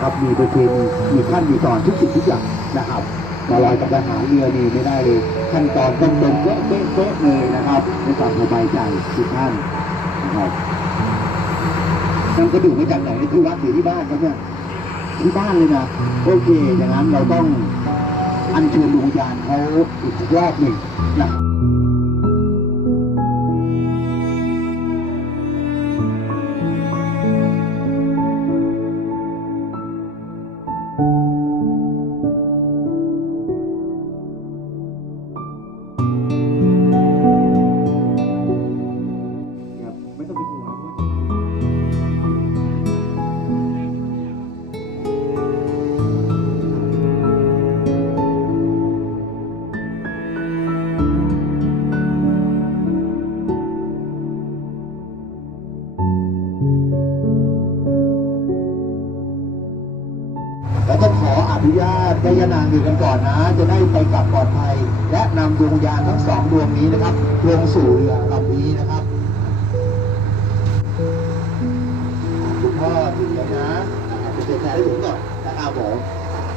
นะครับ มีประเพณีมีขั้นมีตอนทุกสิ่งทุกอย่างนะครับมาลอยกับทหารเรือนี่ไม่ได้เลย ขั้นตอนต้องตรงเป๊ะเป๊ะเป๊ะเลยนะครับในความสบายใจทุกท่านนะครับนั่นก็ดูไมาจากไหนที่วัดหรือที่บ้านครับเนี่ยที่บ้านเลยนะโอเคอย่างนั้นเราต้องอัญเชิญดวงวิญญาณเขาอีกรอบหนึ่งนะครับ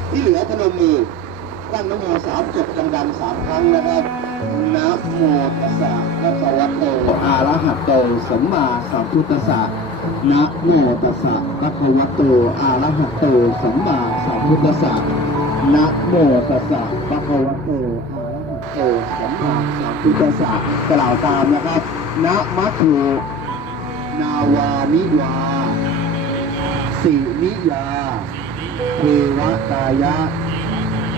ที่เหลือพนมมือตั้งนโมสามจบดังๆสามครั้งนะครับนะโมตัสสะภะคะวะโตอะระหะโตสัมมาสัมพุทธัสสะนะโมตัสสะภะคะวะโตอะระหะโตสัมมาสัมพุทธัสสะนะโมตัสสะภะคะวะโตอะระหะโตสัมมาสัมพุทธัสสะกล่าวตามนะครับนะมัตถุนาวานิวาสินิยา เทวตายะ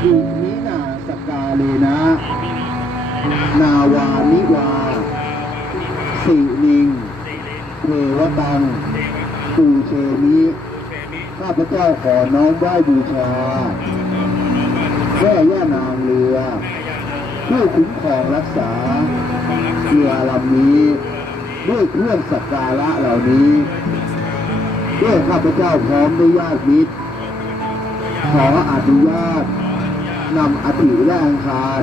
อิมินาสกาเลนะ นาวานิวา สินิงเทวตังปูเชมิข้าพเจ้าขอน้อมไหว้บูชาแม่ย่านางเรือผู้คุ้มครองรักษาเรือลำนี้ ด้วยเครื่องสักการะเหล่านี้ด้วยข้าพเจ้าพร้อมด้วยญาติมิตร ขออนุญาตนำอธิและอังคาร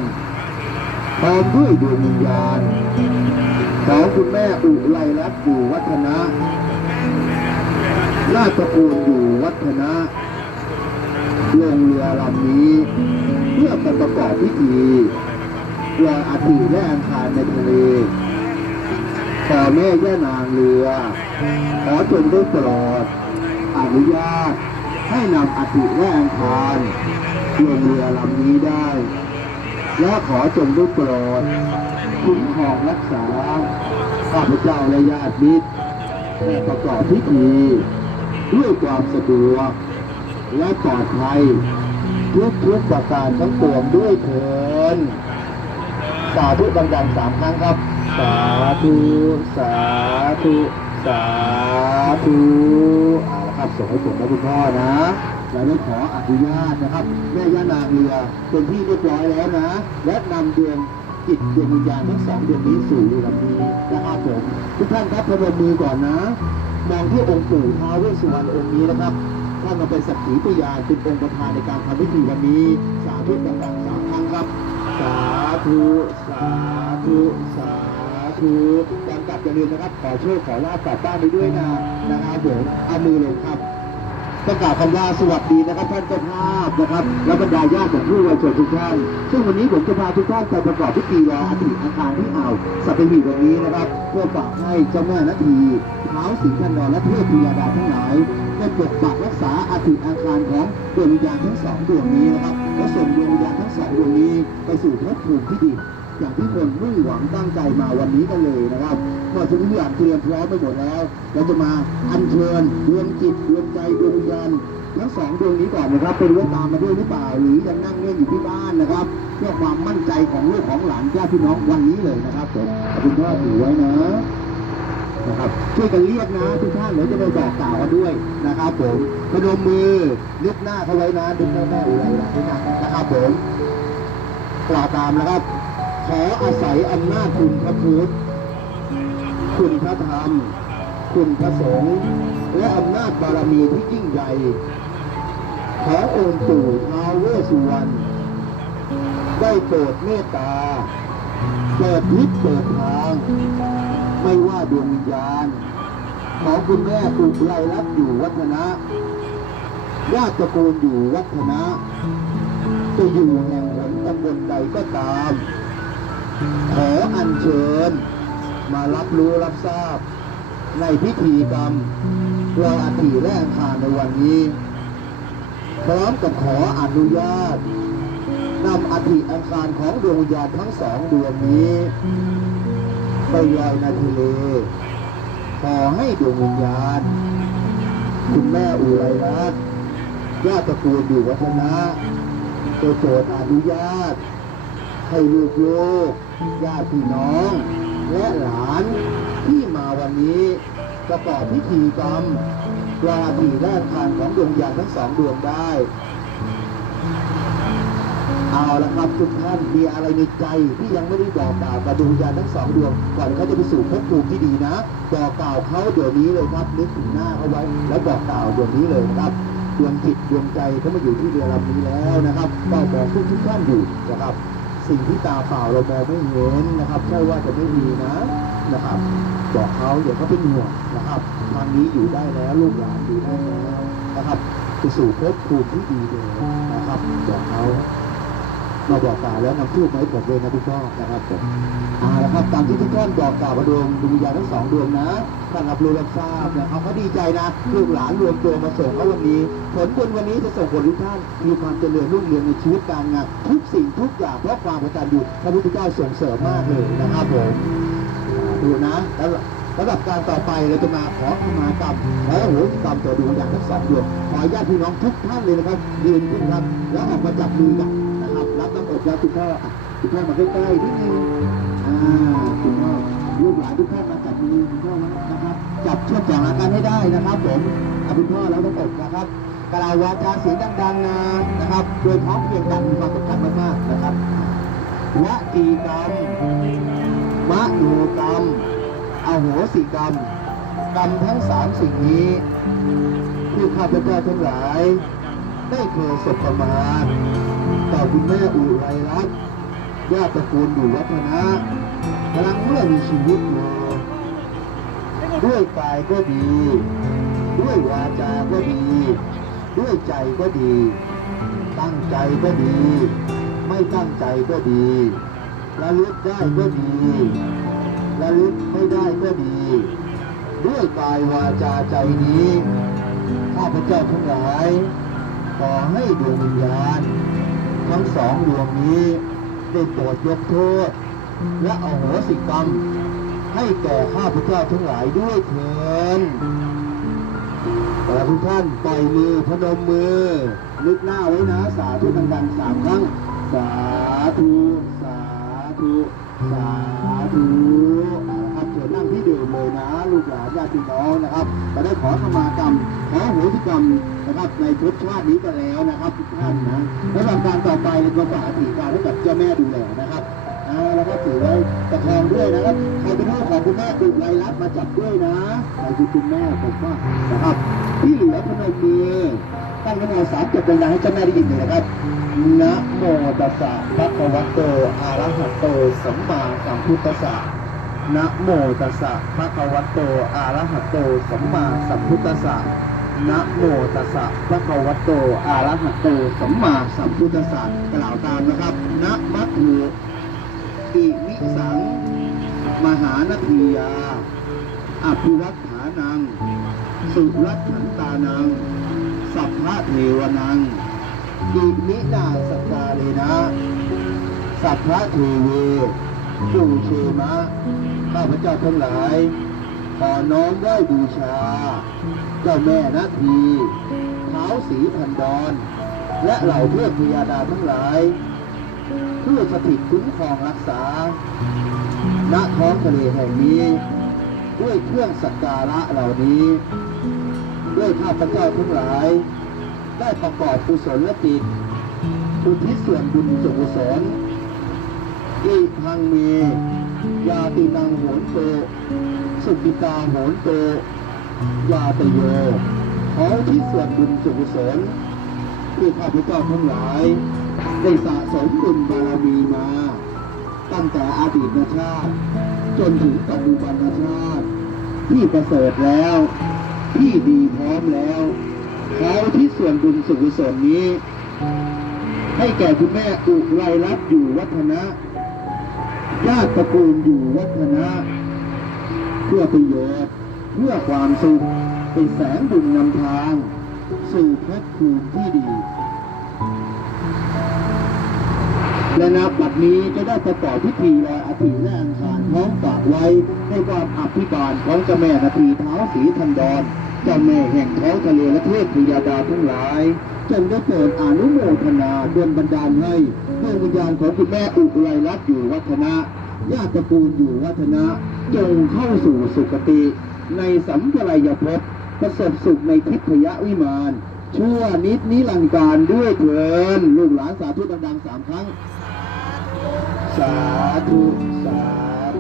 พร้อมด้วยดวงวิญญาณของคุณแม่อุไรรัตน์อยู่วัฒนะราชตะกูลอยู่วัฒนะลงเรือลำนี้ เพื่อไปประกอบพิธีลอยอธิและอังคารในทะเลขอแม่ย่านางเรือ ขอจงได้โปรดอนุญาต ให้นำอธิและอังคารลงเรือลำนี้ได้ และขอจงได้โปรดคุ้มครองรักษาข้าพเจ้าและญาติมิตรและประกอบพิธีด้วยความสะดวกและปลอดภัยทุกทุกประการทั้งปวงด้วยเถินสาธุดังๆสามครั้งครับ สาธุ สาธุ สาธุ ส่งให้ผมและคุณพ่อนะเราได้ขออนุญาตนะครับ แม่ย่านางเรือเป็นที่เรียบร้อยแล้วนะ และนำดวงจิตดวงวิญญาณทั้งสองดวงนี้สู่ลำนี้นะครับผมทุกท่านครับพนมมือก่อนนะมองที่องค์ปู่ท้าวเวสสุวรรณองค์นี้นะครับท่านมาเป็นสักขีพยานเป็นองค์ประธานในการทำพิธีวันนี้ สาธุดังๆสามครั้งครับ สาธุ สาธุ สาธุ อย่าลืมนะครับขอโชคขอลาบกลับบ้านไปด้วยนะนะครับผมเอามือลงครับประกาศคำว่าสวัสดีนะครับท่านเจ้าภาพนะครับ และบรรดาญาติของผู้วายชนทุกท่าน ซึ่งวันนี้ผมจะพาทุกท่านไปประกอบพิธีรออาทิตอาคารที่อ่าวสัตหีบวันนี้นะครับ เพื่อฝากให้เจ้าแม่นาทีเท้าสีทันดรและเทพพยาดาทั้งหลายได้ปกปักรักษาอาทิอาคารของดวงวิญญาณทั้งสองดวงนี้นะครับและส่งดวงวิญญาณทั้งสองดวงนี้ไปสู่ภพภูมิที่ดี อย่างที่คนมุ่งหวังตั้งใจมาวันนี้กันเลยนะครับเมื่อทุกอย่างเตรียมพร้อมไปหมดแล้ว เราจะมาอัญเชิญดวงจิตดวงใจดวงวิญญาณทั้งสองดวงนี้ก่อนนะครับเป็นว่าตามมาด้วยหรือเปล่า หรือยังนั่งเล่นอยู่ที่บ้านนะครับ เพื่อความมั่นใจของลูกของหลานญาติพี่น้องวันนี้เลยนะครับผมขอบคุณพ่อถือไว้นะนะครับช่วยกันเรียกนะทุกท่านเดี๋ยวจะไปบอกกล่าวกันด้วยนะครับผมพนมมือนึกหน้าเขาไว้นะนึกหน้าแม่อุไรนะนะครับผมกล่าวตามนะครับ ขออาศัยอำนาจคุณพระพุทธคุณพระธรรม คุณพระสงฆ์และอำนาจบารมีที่ยิ่งใหญ่ ขอองค์ปู่ท้าวเวสสุวรรณได้โปรดเมตตาเปิดทิศเปิดทาง ไม่ว่าดวงวิญญาณ ของคุณแม่ปุไรรัตน์อยู่วัฒนะญาติตระกูลอยู่วัฒนะจะอยู่แห่งหนตำบลใดก็ตาม ขออัญเชิญ มารับรู้รับทราบ ในพิธีกรรมรออาทิแรกผ่านในวันนี้ พร้อมกับขออนุญาตนำอาทิอังคารของดวงวิญญาณทั้งสองดวงนี้ ไปลอยในทะเลขอให้ดวงวิญญาณ คุณแม่อุไรรัตน์ญาติตระกูลอยู่วัฒนะจะโปรดอนุญาต ให้ลูกโลกญาติพี่น้อง และหลานที่มาวันนี้ประกอบพิธีกรรมราผีแรกทานของดวงวิญาณทั้งสองดวงได้ เอาละครับทุกท่านมีอะไรในใจที่ยังไม่ได้บอกกล่าวกับดวงวิญาณทั้งสองดวง ก่อนเขาจะไปสู่ภพภูมิที่ดีนะบอกกล่าวเขาเดี๋ยวนี้เลยครับนึกถึงหน้าเขาไว้ แล้วบอกกล่าวเดี๋ยวนี้เลยนะครับดวงจิตดวงใจเขามาอยู่ที่เรือลำนี้แล้วนะครับก็บอกทุกทุกท่านอยู่นะครับ สิ่งที่ตาเปล่าเรามองไม่เห็นนะครับใช่ว่าจะไม่มีนะนะครับ บอกเขาเดี๋ยวเขาเป็นห่วงนะครับทางนี้อยู่ได้แล้วลูกหลานอยู่ได้แล้วนะครับ ไปสู่ภพภูมิที่ดีเลยนะครับบอกเขา มาบอกกล่าวแล้วนำทูบมาให้ผมเลยนะพี่พ่อนะครับผมเอาละครับตามที่ทุกท่านบอกกล่าวมาดวงดวงวิญญาณทั้งสองดวงนะท่านรับรู้รับทราบนะครับเขาดีใจนะลูกหลานรวมตัวมาส่งเขาวันนี้ ผลบุญวันนี้จะส่งผลทุกท่านมีความเจริญรุ่งเรืองในชีวิตการงานทุกสิ่งทุกอย่างเพราะความกตัญญูพระพุทธเจ้าส่งเสริมมากเลยนะครับผมดูนะแล้วระดับการต่อไปเราจะมาขอขมากรรมขอโหสิกรรมต่อดวงวิญญาณทั้งสองดวงขอญาติพี่น้องทุกท่านเลยนะครับยืนขึ้นครับ แล้วออกมาจับมือกัน แล้วคุณพ่อคุณพ่อมาใกล้ๆนิดนึงอ่าคุณพ่อลูกหลานทุกท่านมาจับมือคุณพ่อไว้นะครับ จับเชือกแจงอาการให้ได้นะครับผมอะคุณพ่อแล้วต้องอบนะครับกล่าววาจาเสียงดังๆนะนะครับ โดยพร้อมเพรียงกันมีความสำคัญมากๆนะครับวจีกรรมมะโนกรรมอโหสิกรรม กรรมทั้งสามสิ่งนี้ที่ข้าพเจ้าทั้งหลาย ได้เคยสบประมาท ต่อคุณแม่อุไรรัตน์ญาติตระกูลอยู่วัฒนะกำลังเมื่อมีชีวิตอยู่ด้วยกายก็ดี ด้วยวาจาก็ดี ด้วยใจก็ดี ตั้งใจก็ดี ไม่ตั้งใจก็ดีระลึกได้ก็ดีระลึกไม่ได้ก็ดี ด้วยกายวาจาใจนี้ข้าพเจ้าทั้งหลาย ขอให้ดวงวิญญาณ ทั้งสองดวงนี้ได้โปรดยกโทษ และอโหสิกรรม ให้แก่ข้าพเจ้าทั้งหลายด้วยเถินแต่ทุกท่านปล่อยมือพนมมือนึกหน้าไว้นะ สาธุดังๆสามครั้ง สาธุ สาธุ สาธุครับเชิญนั่งที่เดิมเลยนะ ลูกหลานญาติพี่น้องนะครับจะได้ขอขมากรรม ขออโหสิกรรม นะครับในชุดชาตินี้กันแล้วนะครับทุกท่านนะและหลังการต่อไปเราฝากสีการให้กับเจ้าแม่ดูแลนะครับเอาแล้วก็ถือไว้ประคองด้วยนะครับใครเป็นลูกของคุณแม่ดุไรรัตน์มาจับด้วยนะใครคือคุณแม่ผมว่านะครับที่เหลือพนมมือตั้งนโมสามจบดังๆให้เจ้าแม่ได้ยินเลยนะครับนะโมตัสสะภะคะวะโตอะระหะโตสัมมาสัมพุทธัสสะนะโมตัสสะภะคะวะโตอะระหะโตสัมมาสัมพุทธัสสะ นะโมตัสสะภะคะวะโตอะระหะโต สัมมาสัมพุทธัสสะกล่าวตามนะครับนะมัตถุอิมิสัง มหานทียาอภิรัตฐานัง สุรัตถันตานัง สัพพะเทวนังอิมินาสกาเลนะ สัพพะเทเวบูเชมะ ข้าพเจ้าทั้งหลาย ขอน้อมไหว้บูชา เจ้าแม่นาทีเท้าสีพันดอนและเหล่าเทพพยาดาทั้งหลายเพื่อสถิตคุ้มครองรักษา ณ ท้องทะเลแห่งนี้ ด้วยเครื่องสักการะเหล่านี้ ด้วยข้าพเจ้าทั้งหลาย ได้ประกอบกุศลและจิตอุทิศส่วนบุญส่วนกุศลอีพังเมยาตินังโหนโต สุกิตาโหนโต ยาตโยขอที่ส่วนบุญสุกุศลที่ข้าพเจ้าทั้งหลายได้สะสมบุญบารมีมา ตั้งแต่อดีตชาติ จนถึงปัจจุบันชาติ ที่ประเสริฐแล้ว ที่ดีพร้อมแล้วขขอที่ส่วนบุญสุขุศลนี้ ให้แก่คุณแม่อุไรรัตน์อยู่วัฒนะญาติตระกูลอยู่วัฒนะ เพื่อประโยชน์ เพื่อความสุขเป็นแสงบุญนำทาง สู่ภพภูมิที่ดี และนับบัดนี้จะได้ประกอบพิธีลอยอาทิและอังคารพร้อมฝากไว้ในความอภิบาลของเจ้าแม่นาทีเท้าสีทันดรเจ้าแม่แห่งท้องทะเลและเทพพยาดาทั้งหลายจงได้โปรดอนุโมทนาดลบันดาลให้ดวงวิญญาณของคุณแม่อุไรรัตน์อยู่วัฒนะญาติตระกูลอยู่วัฒนะ จงเข้าสู่สุคติ ในสัมปรายภพประสบสุขในทิพยวิมานชั่วนิดนิรันดร์การด้วยเถินลูกหลานสาธุดังๆสามครั้ง สาธุ สา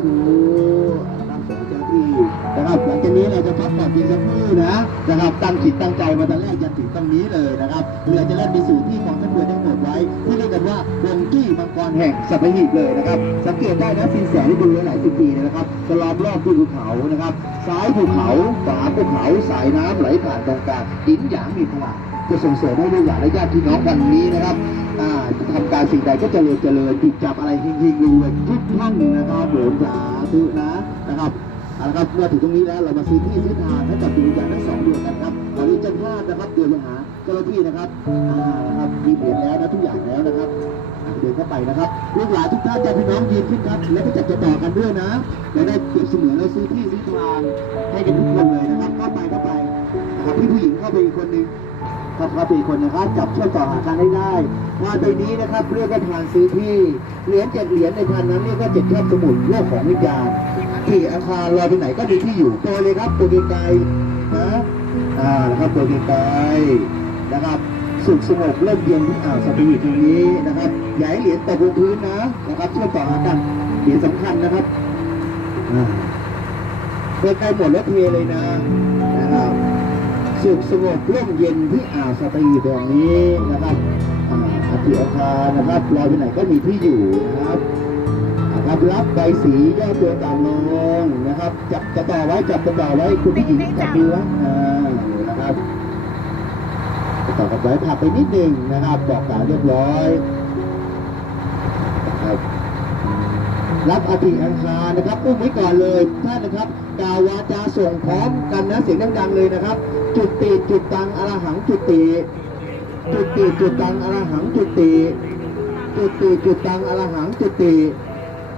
ธุ ขอเจ้าที่นะครับหลังจากนี้เราจะพักผ่อนเพียงสักครู่นะนะครับตั้งจิตตั้งใจมาตั้งแรกจนถึงตรงนี้เลยนะครับเรือจะเล่นมีสู่ที่ของท่านเรือทั้งหมดไว้ที่เรียกกันว่าดวงจี้มังกรแห่งสัตหีบเลยนะครับ สังเกตได้นะสินแสที่ดูหลายสิบปีนะครับจะล้อมรอบที่ภูเขานะครับซ้ายภูเขาขวาภูเขาสายน้ำไหลผ่านตรงกลางหินหยางมีพลังจะส่งเสริมให้ลูกหลานและญาติพี่น้องวันนี้นะครับจะทำการสิ่งใดก็เจริญเจริญติดจับอะไรเฮงๆรวยทุกท่านนะครับผมสาธุนะนะครับ เอาละครับเมื่อถึงตรงนี้แล้วเรามาซื้อที่ซื้อทางให้กับดวงวิญญาณทั้งสองดวงกันครับขอเรียนเจ้าภาพนะครับเดินไปหาเจ้าหน้าที่นะครับอ่านะครับมีเหรียญแล้วนะทุกอย่างแล้วนะครับเดินเข้าไปนะครับลูกหลานทุกท่านญาติพี่น้องยืนขึ้นครับ และก็จับจะต่อกันด้วยนะและได้เปรียบเสมือนเราซื้อที่ซื้อทางให้กันทุกคนเลยนะครับเข้าไปเข้าไปนะครับพี่ผู้หญิงเข้าไปอีกคนนึงครับครับอีกคนนะครับจับเชื่อมต่อหากันให้ได้งานใบนี้นะครับเรียกว่าทานซื้อที่เหรียญเจ็ดเหรียญในพันนั้นเรียกว่าเจ็ดแคบสมุดโลกของวิญญาณ ที่อาคารลอยไปไหนก็มีที่อยู่ตัวเลยครับตัวไกลๆนะอ่านะครับตัวไกลๆนะครับสุขสงบเริ่มเย็นที่อ่าวสัตหีบตรงนี้นะครับอย่าให้เหรียญตกลงพื้นนะนะครับเชื่อมต่อหากันเหรียญสำคัญนะครับอ่าเปิดใกล้หมดแล้วเทเลยนะนะครับสุขสงบร่มเย็นที่อ่าวสตรีแบบนี้นะครับอ่าอาทิอาคารนะครับลอยไปไหนก็มีที่อยู่นะครับ นะครับรับใบสีย่อตัวต่ำลงนะครับ จับจะต่อไว้จับจะต่อไว้คุณผู้หญิงจับมือไว้อ่านี่นะครับจะต่อกับไว้ผักไปนิดหนึงนะครับบอกกล่าวเรียบร้อยนะครับรับอธิอังคารนะครับอุ้มไว้ก่อนเลยท่านนะครับกล่าววาจาส่งพร้อมกันนะเสียงดังๆเลยนะครับ จุดติจุดตังอรหังจุดติจุดติจุดตังอรหังจุดติจุดติจุดตังอรหังจุดติ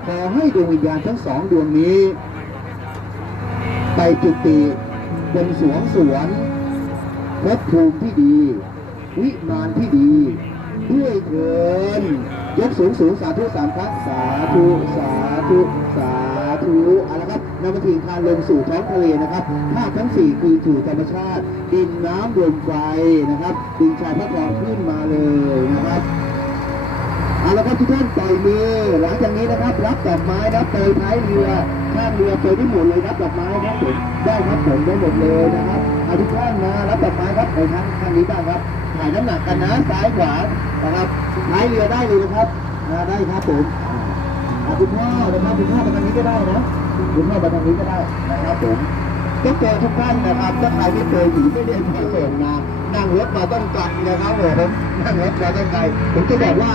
ขอให้ดวงวิญญาณทั้งสองดวงนี้ ไปจุติบนสวงสวรรค์ภพภูมิที่ดี วิมานที่ดี ด้วยเถินยกสูงสูงสาธุสามครั้งสาธุสาธุสาธุเอาละครับนำมาถึงการลงสู่ท้องทะเลนะครับธาตุทั้งสี่คือถูธรรมชาติ ดินน้ำลมไฟนะครับดินชายพระกรองขึ้นมาเลยนะครับ เอาละครับทุกท่านปล่อยมือหลังจากนี้นะครับ รับดอกไม้นะเปยท้ายเรือข้างเรือเปยได้หมดเลยรับดอกไม้ครับผมได้ครับผมได้หมดเลยนะครับเอาทุกท่านนะรับดอกไม้ครับไปทางข้างนี้บ้างครับถ่ายน้ำหนักกันนะซ้ายขวานะครับท้ายเรือได้เลยนะครับได้ครับผมอ่าเอาคุณพ่อนะครับคุณพ่อมาทางนี้ก็ได้นะคุณพ่อมาทางนี้ก็ได้นะครับผมก็เจอทุกท่านนะครับถ้าใครไม่เคยถือไม่ได้มาส่งมา นั่งรถมาต้องกลนะครับผมนั่งรถมาต้องไกลผมจะบอกว่า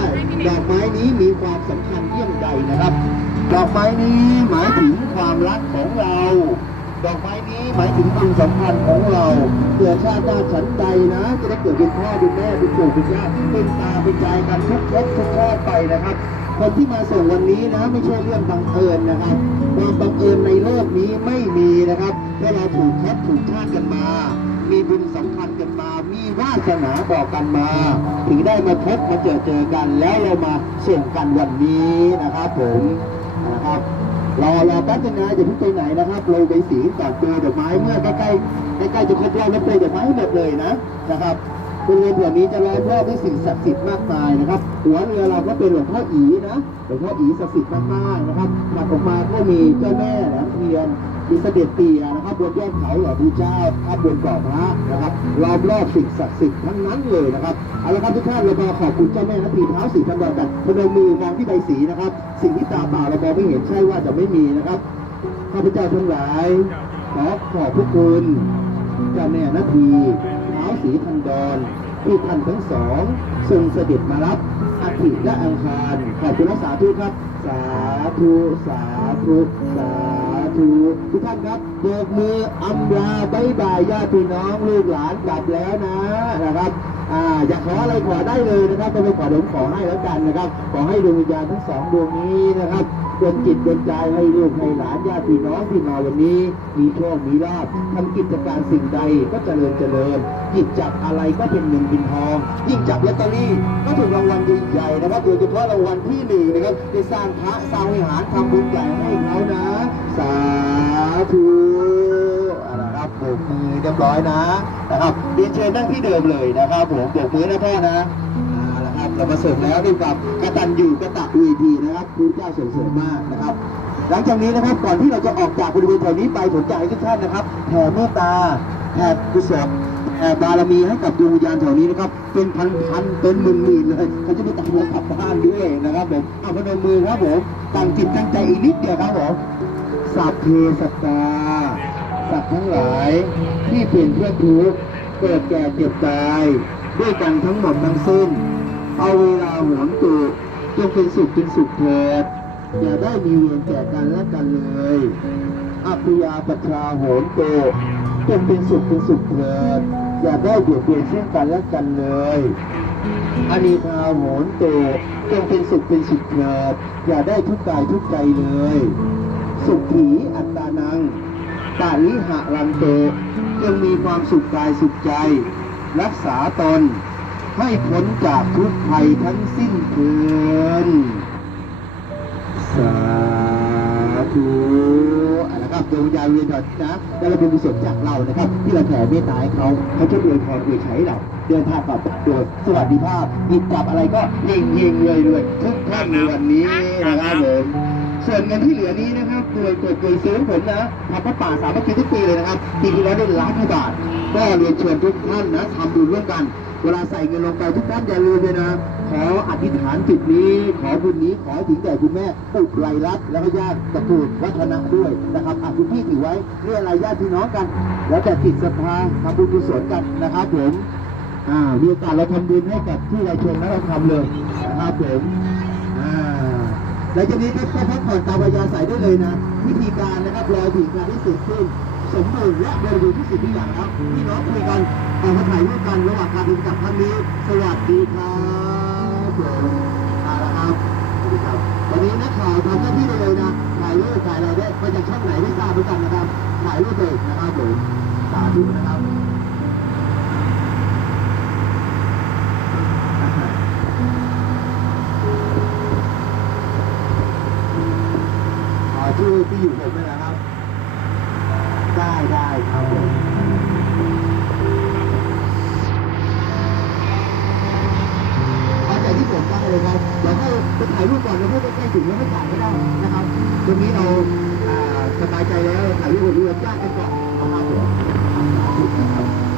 ดอกไม้นี้มีความสำคัญเยี่ยงใดนะครับ ดอกไม้นี้หมายถึงความรักของเรา ดอกไม้นี้หมายถึงความสัมพันธ์ของเราเกิดชาติหน้าฉันใดนะจะได้เกิดเป็นพ่อเป็นแม่เป็นปู่เป็นย่าเป็นตาเป็นยายกันทุกภพทุกชาติไปนะครับคนที่มาส่งวันนี้นะไม่ใช่เรื่องบังเอิญนะครับความบังเอิญในโลกนี้ไม่มีนะครับถ้าเราถูกคัดถูกชาติกันมา มีบุญสัมพันธ์กันมา มีวาสนาบอกกันมา ถึงได้มาพบมาเจอเจอกัน แล้วเรามาส่งกันวันนี้นะครับผมนะครับรอรอแป๊บนึงนะอย่าเพิ่งไปไหนนะครับเราไปสีก่อเจอดอกไม้เมื่อใกล้ๆใกล้ๆจะครบรอบแล้วเปลยดอกไม้หมดเลยนะนะครับบริเวณแถวนี้จะล้อมรอบด้วยสิ่งศักดิ์สิทธิ์มากมายนะครับหัวเรือเราก็เป็นหลวงพ่ออีนะหลวงพ่ออีศักดิ์สิทธิ์มากๆนะครับถัดออกมาก็มีเจ้าแม่แหลมเทียน มีเสด็จเตี่ยนะครับบนยอดเขาหล่อพระเจ้าข้าบนเกาะพระนะครับรอบรอบสิ่งศักดิ์สิทธิ์ทั้งนั้นเลยนะครับเอาละครับทุกท่านเรามาขอบคุณเจ้าแม่นาทีเท้าสีพันดอนกันพนมมือมองที่ใบสีนะครับ สิ่งที่ตาเปล่าเรามองไม่เห็นใช่ว่าจะไม่มีนะครับข้าพเจ้าทั้งหลายขอขอบพระคุณเจ้าแม่นาทีเท้าสีสีทันดรที่ท่านทั้งสองทรงเสด็จมารับอาทิตย์และอังคารขอบคุณและสาธุกครับ สาธุ สาธุ สาธุ ทุกท่านครับโบกมืออำลาบายบายญาติพี่น้องลูกหลานกลับแล้วนะนะครับอ่าอยากขออะไรขอได้เลยนะครับจะไปขอเดี๋ยวผมขอให้แล้วกันนะครับ ขอให้ดวงวิญญาณทั้งสองดวงนี้นะครับ ดวงจิตดวงใจให้ลูกให้หลานญาติพี่น้องที่มาวันนี้ มีโชคมีลาภทำกิจการสิ่งใดก็เจริญเจริญหยิบจับอะไรก็เป็นเงินเป็นทองยิ่งจับลอตเตอรี่ก็ถูกรางวัลใหญ่ๆนะครับโดยเฉพาะรางวัลที่หนึ่งนะครับได้สร้างพระสร้างวิหารทำบุญใหญ่ให้เขานะ สาธุเอาละครับโบกมือเรียบร้อยนะนะครับเรียนเชิญนั่งที่เดิมเลยนะครับผมโบกมือนะพ่อนะ เอาละครับเรามาเสริมแล้วด้วยกับกตัญญูกตะวีทีนะครับคุณเจ้าส่งเสริมมากนะครับ หลังจากนี้นะครับก่อนที่เราจะออกจากบริเวณแถวนี้ไปผมอยากให้ทุกท่านนะครับแผ่เมตตาแผ่กุศลแผ่บารมีให้กับดวงวิญญาณแถวนี้นะครับ เป็นพันๆเป็นหมื่นๆเลยเขาจะไปตักหัวกลับบ้านด้วยนะครับผมเอาพนมมือครับผมตั้งจิตตั้งใจอีกนิดเดียวครับผมสัพเพสัตตาสัตว์ทั้งหลายที่เป็นเพื่อนทุกข์เกิดแก่เจ็บตายด้วยกันทั้งหมดทั้งสิ้น เอาเวลาหวนตุจงเป็นสุขเป็นสุขเถิดอย่าได้มีเวรแก่กันและกันเลยอัพยาปชาโหนโตจงเป็นสุขเป็นสุขเถิดอย่าได้เบียดเบียนซึ่งกันและกันเลยอานิพาโหนโตจงเป็นสุขเป็นสุขเถิดอย่าได้ทุกกายทุกใจเลย สุขีอัตตานังปาริหะรันโตจงมีความสุขกายสุขใจ รักษาตน ให้พ้นจากทุกภัยทั้งสิ้นเถินสาธุเอาละครับดวงวิญญาณเวียนถิดนะได้รับเป็นกุศลจากเรานะครับ ที่เราแผ่เมตตาให้เขาเขาจะอวยพรอวยชัยให้เราเดินทางกลับโดยสวัสดิภาพหยิบจับอะไรก็เย่งเย่งเลยเลยทุกท่านในวันนี้นะครับผมส่วนเงินที่เหลือนี้นะครับโดยตัวเคยซื้อผมนะทำพระป่าสามัคคีทุกปีเลยนะครับปีที่แล้วได้ล้านกว่าบาทก็เรียนเชิญทุกท่านนะทำบุญร่วมกัน เวลาใส่เงินลงไปทุกท่านอย่าลืมเลยนะ ขออธิษฐานจิตนี้ ขอบุญนี้ขอถึงแก่คุณแม่ปุกไลรัตน์แล้วก็ญาติตระกูลวัฒนะด้วยนะครับอะคุณพี่ถือไว้เรียอะไรญาติพี่น้องกัน แล้วแต่จิตศรัทธาทำบุญกุศลกันนะครับผมอ่ามีโอกาสเราทำบุญให้กับที่เราชมแล้วเราทำเลยนะครับผมอ่าหลังจากนี้ก็พักผ่อนตามวัยาใส่ได้เลยนะ วิธีการนะครับรอถึงการที่สุดขึ้น สมบูรณ์และบริบูรณ์ที่สุดทุกอย่างครับพี่น้องคุยกันเอามาถ่ายรูปกันระหว่างการเดินกลับครั้งนี้ สวัสดีครับผมเอาละครับสวัสดีครับวันนี้นักข่าวทำหน้าที่ได้เลยนะถ่ายรูปถ่ายอะไรได้มาจากช่องไหนไม่ทราบเหมือนกันนะครับถ่ายรูปเลยนะครับผมสาธุนะครับ ถ่ายรูปก่อนแล้วเพื่อใกล้ถึงแล้วไม่ถ่ายไม่ได้นะครับตรงนี้เราสบายใจแล้วถ่ายรูปกับเรือญางกันก่อนเอามาธุนะค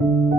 รับเ